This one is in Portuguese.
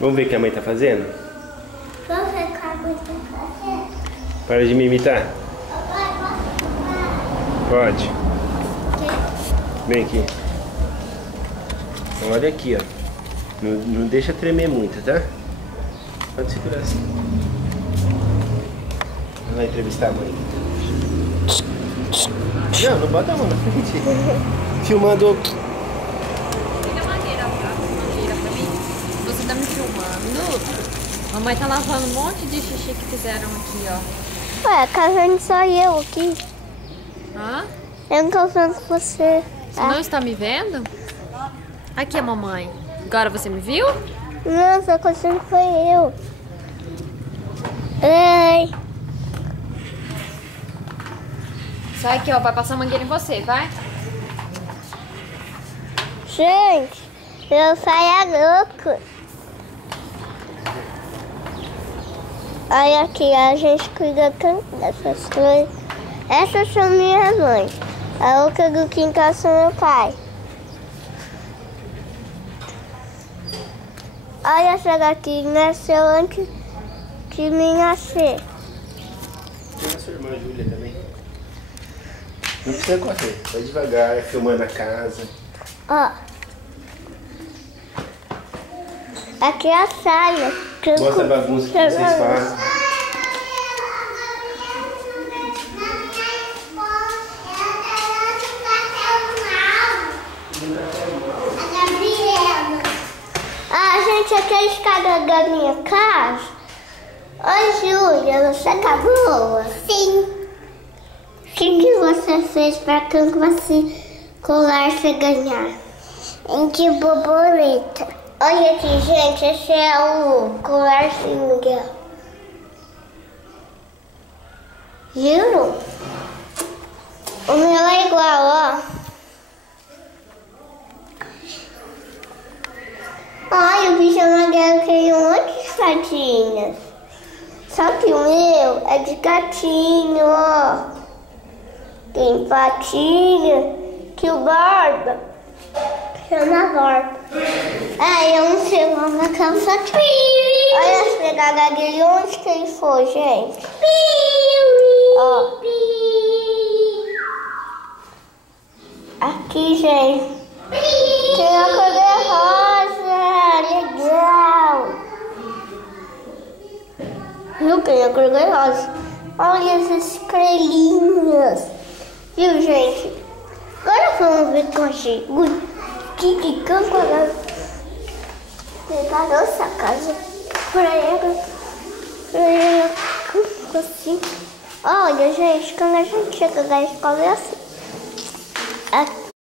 Vamos ver o que a mãe tá fazendo? Vamos ver o que a mãe tá fazendo? Para de me imitar. Pode. Vem aqui. Então, olha aqui, ó. Não deixa tremer muito, tá? Pode segurar assim. Vai entrevistar a mãe. Não bota a mão na frente. Filmando. Pega a mangueira pra mim. Você tá me filmando. Mamãe tá lavando um monte de xixi que fizeram aqui, ó. Ué, casando só eu aqui. Hã? Eu não tô vendo você. Você não está me vendo? Aqui a mamãe. Agora você me viu? Não, só casando foi eu. Ei. Sai aqui, ó. Vai passar a mangueira em você, vai. Gente, eu saio louco. Aí aqui a gente cuida tanto dessas coisas. Essas são minha mãe. A outra do quintal são meu pai. Olha essa daqui, nasceu antes de mim nascer. Tem a sua irmã Júlia também. Não precisa correr. Vai devagar, filmando a casa. Ó. Aqui é a sala. Mostra a bagunça que vocês fazem. Gente, aqui é a escada da minha casa. Oi, Júlia, você tá boa? Sim. O que você fez pra você colar você ganhar? De borboleta. Olha aqui, gente, esse é o colarzinho dela. Viram? O meu é igual, ó. Ai, o bicho amarelo tem um monte de fadinhas. Só que o meu é de gatinho, ó. Tem patinha que o Barba chama Barba. Eu não sei como é que eu só olha as pegadas dele, onde que ele foi, gente? Ó. Aqui, gente. Tem a cor rosa, legal. Viu, tem a cor rosa. Olha essas estrelinhas. Viu, gente? Agora vamos ver com a gente. Que campo ela pegar nossa casa pra ela assim. Olha, gente, quando a gente chega da escola é assim.